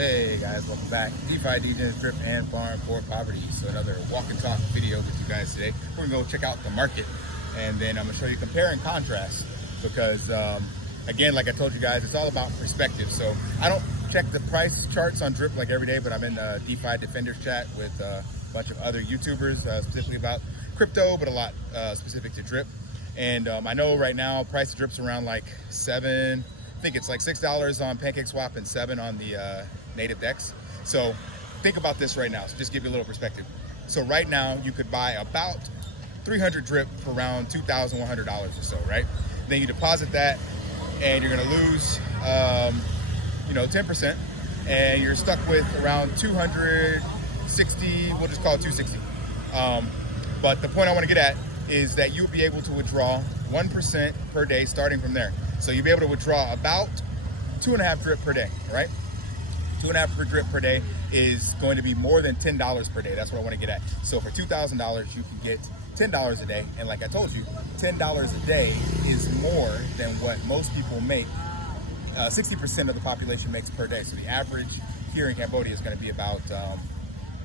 Hey guys, welcome back. DeFi, degens, drip, and farm for poverty. So another walk and talk video with you guys today. We're gonna go check out the market, and then I'm gonna show you compare and contrast because again, like I told you guys, it's all about perspective. So I don't check the price charts on drip like every day, but I'm in the DeFi Defenders chat with a bunch of other YouTubers specifically about crypto, but a lot specific to drip. And I know right now price of drip's around like I think it's like $6 on PancakeSwap and 7 on the native DEX. So think about this right now. So just give you a little perspective. So right now you could buy about 300 drip for around $2,100 or so, right? Then you deposit that and you're gonna lose 10%, and you're stuck with around 260, we'll just call it 260. But the point I wanna get at is that you'll be able to withdraw 1% per day starting from there. So you'll be able to withdraw about 2.5 drip per day, right? 2.5 drip per day is going to be more than $10 per day. That's what I want to get at. So for $2,000, you can get $10 a day. And like I told you, $10 a day is more than what most people make. 60% of the population makes per day. So the average here in Cambodia is going to be about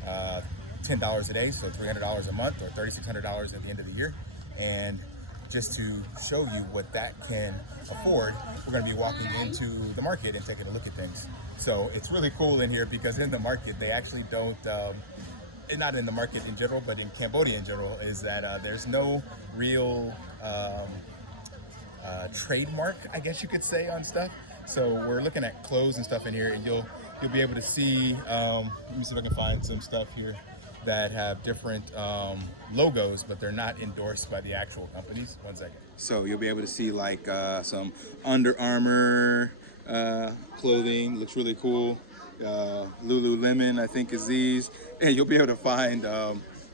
$10 a day, so $300 a month or $3,600 at the end of the year. And just to show you what that can afford, we're going to be walking into the market and taking a look at things. So it's really cool in here because in the market, they actually don't, not in the market in general, but in Cambodia in general, is that there's no real trademark, I guess you could say, on stuff. So we're looking at clothes and stuff in here, and you'll be able to see, let me see if I can find some stuff here that have different logos, but they're not endorsed by the actual companies. One second. So you'll be able to see like some Under Armour clothing, looks really cool. Lululemon, I think, is these. And you'll be able to find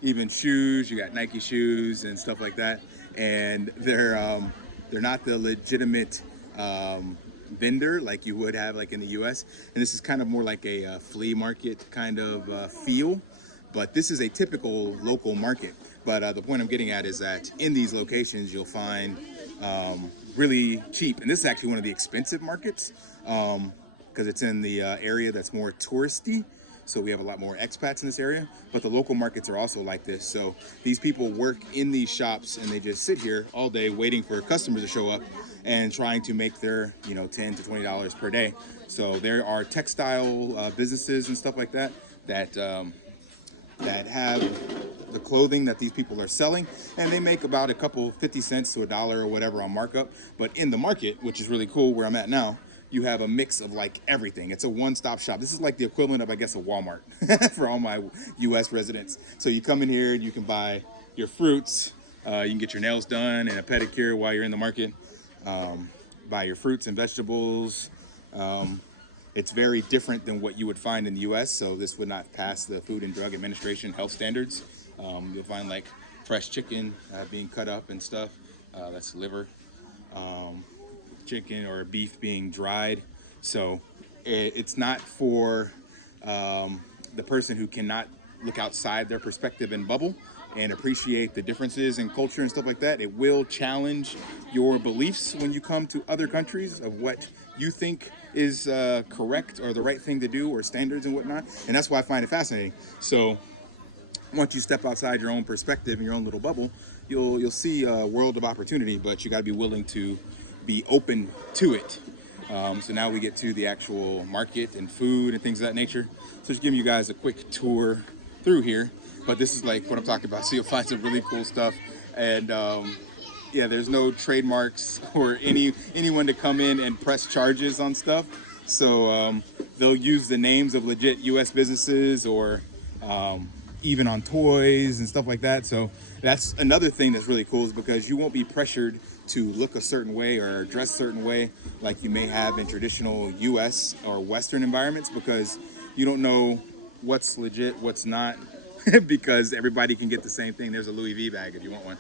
even shoes. You got Nike shoes and stuff like that. And they're not the legitimate vendor like you would have like in the US. And this is kind of more like a flea market kind of feel. But this is a typical local market. But the point I'm getting at is that in these locations, you'll find really cheap. And this is actually one of the expensive markets because it's in the area that's more touristy. So we have a lot more expats in this area. But the local markets are also like this. So these people work in these shops and they just sit here all day waiting for customers to show up and trying to make their, $10 to $20 per day. So there are textile businesses and stuff like that that have the clothing that these people are selling, and they make about a couple 50 cents to $1 or whatever on markup. But in the market, which is really cool where I'm at now, you have a mix of like everything. It's a one-stop shop. This is like the equivalent of, I guess, a Walmart for all my US residents. So you come in here and you can buy your fruits, you can get your nails done and a pedicure while you're in the market, buy your fruits and vegetables. It's very different than what you would find in the US, so this would not pass the Food and Drug Administration health standards. You'll find like fresh chicken being cut up and stuff. That's liver. Chicken or beef being dried. So it's not for the person who cannot look outside their perspective and bubble and appreciate the differences in culture and stuff like that. It will challenge your beliefs when you come to other countries of what you think is correct or the right thing to do or standards and whatnot. And that's why I find it fascinating. So once you step outside your own perspective and your own little bubble, you'll see a world of opportunity, but you got to be willing to be open to it. So now we get to the actual market and food and things of that nature. So just giving you guys a quick tour through here. But this is like what I'm talking about. So you'll find some really cool stuff. And yeah, there's no trademarks or anyone to come in and press charges on stuff. So they'll use the names of legit US businesses or even on toys and stuff like that. So that's another thing that's really cool, is because you won't be pressured to look a certain way or dress a certain way like you may have in traditional US or Western environments, because you don't know what's legit, what's not, because everybody can get the same thing. There's a Louis V bag if you want one.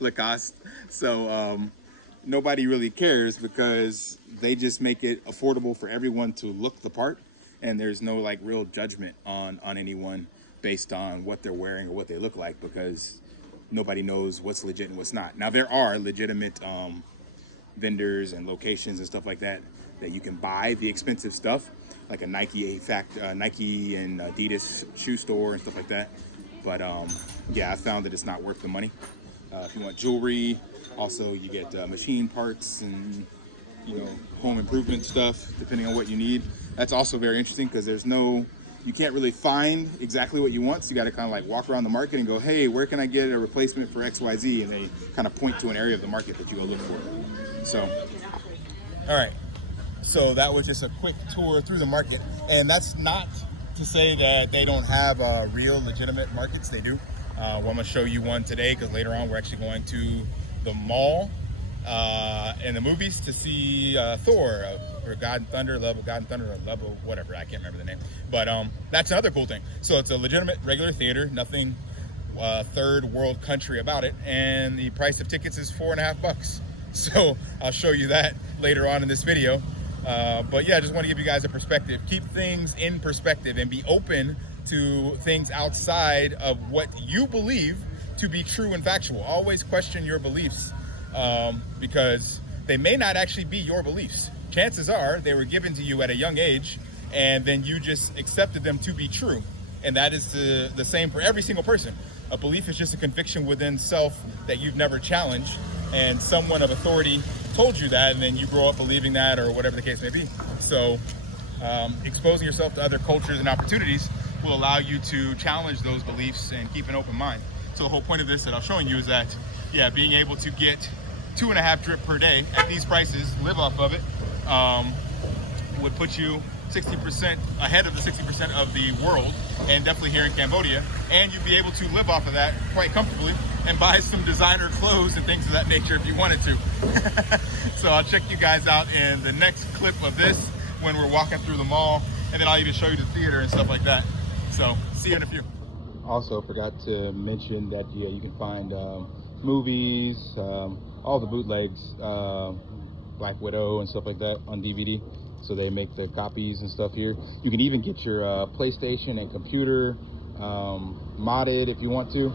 Lacoste. So nobody really cares because they just make it affordable for everyone to look the part. And there's no like real judgment on anyone based on what they're wearing or what they look like, because nobody knows what's legit and what's not. Now there are legitimate vendors and locations and stuff like that that you can buy the expensive stuff, like a Nike and Adidas shoe store and stuff like that. But yeah, I found that it's not worth the money. If you want jewelry, also you get machine parts and home improvement stuff depending on what you need. That's also very interesting because you can't really find exactly what you want, so you got to kind of like walk around the market and go, hey, where can I get a replacement for XYZ? And they kind of point to an area of the market that you go look for. So, all right. So that was just a quick tour through the market, and that's not to say that they don't have real legitimate markets. They do. Well, I'm gonna show you one today because later on we're actually going to the mall in the movies to see Thor, or God and Thunder, Love of God and Thunder, or Love of whatever, I can't remember the name. But that's another cool thing. So it's a legitimate regular theater, nothing third world country about it, and the price of tickets is $4.50. So I'll show you that later on in this video. But yeah, I just want to give you guys a perspective. Keep things in perspective and be open to things outside of what you believe to be true and factual. Always question your beliefs because they may not actually be your beliefs. Chances are they were given to you at a young age and then you just accepted them to be true. And that is the same for every single person. A belief is just a conviction within self that you've never challenged, and someone of authority told you that, and then you grow up believing that, or whatever the case may be. So exposing yourself to other cultures and opportunities will allow you to challenge those beliefs and keep an open mind. So the whole point of this that I'm showing you is that, yeah, being able to get 2.5 drip per day at these prices, live off of it, would put you 60% ahead of the 60% of the world, and definitely here in Cambodia, and you'd be able to live off of that quite comfortably and buy some designer clothes and things of that nature if you wanted to. So I'll check you guys out in the next clip of this when we're walking through the mall, and then I'll even show you the theater and stuff like that. So see you in a few. Also forgot to mention that you can find movies, all the bootlegs, Black Widow and stuff like that on DVD. So they make the copies and stuff here. You can even get your PlayStation and computer modded if you want to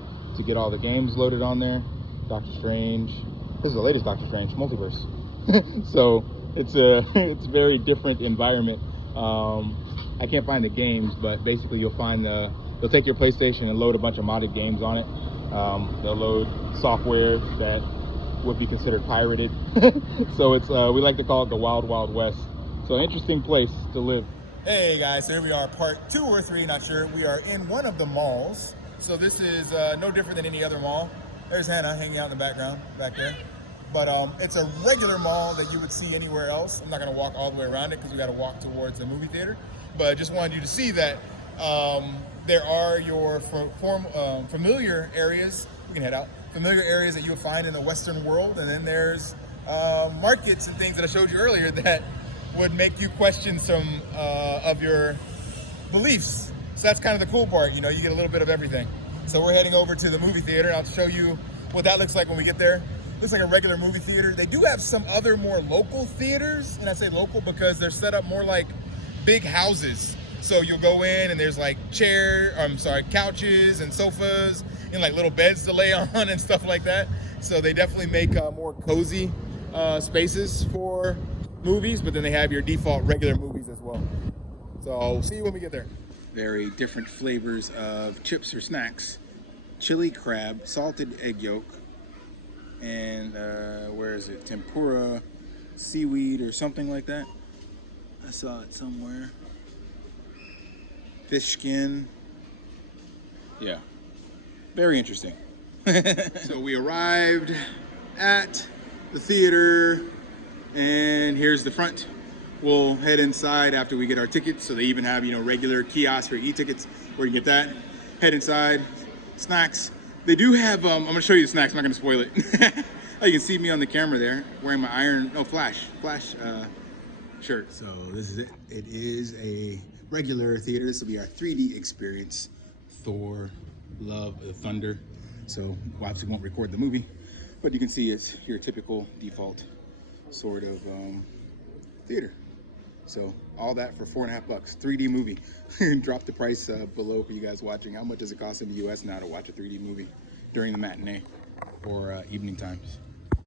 get all the games loaded on there. Doctor Strange. This is the latest Doctor Strange, Multiverse. So it's a very different environment. I can't find the games, but basically you'll find they'll take your PlayStation and load a bunch of modded games on it. They'll load software that would be considered pirated. So it's we like to call it the Wild Wild West. So interesting place to live. Hey guys, so here we are, part 2 or 3, not sure. We are in one of the malls. So this is no different than any other mall. There's Hannah hanging out in the background, back there. But it's a regular mall that you would see anywhere else. I'm not gonna walk all the way around it because we gotta walk towards the movie theater. But I just wanted you to see that there are your familiar areas. We can head out. Familiar areas that you'll find in the Western world. And then there's markets and things that I showed you earlier that would make you question some of your beliefs. So that's kind of the cool part, you get a little bit of everything. So we're heading over to the movie theater, and I'll show you what that looks like when we get there. Looks like a regular movie theater. They do have some other more local theaters, and I say local because they're set up more like big houses. So you'll go in and there's like couches and sofas and like little beds to lay on and stuff like that. So they definitely make more cozy spaces for movies, but then they have your default regular movies as well. So I'll see you when we get there. Very different flavors of chips or snacks. Chili crab, salted egg yolk, and where is it? Tempura, seaweed or something like that. I saw it somewhere. Fish skin. Yeah, very interesting. So we arrived at the theater, and here's the front. We'll head inside after we get our tickets. So they even have, regular kiosks for e-tickets where you get that. Head inside, snacks. They do have, I'm gonna show you the snacks, I'm not gonna spoil it. Oh, you can see me on the camera there, wearing my Flash shirt. So this is it. It is a regular theater. This will be our 3D experience. Thor, Love of Thunder. So we obviously won't record the movie, but you can see it's your typical default sort of theater. So all that for $4.50, 3D movie. Drop the price below for you guys watching. How much does it cost in the US now to watch a 3D movie during the matinee or evening times?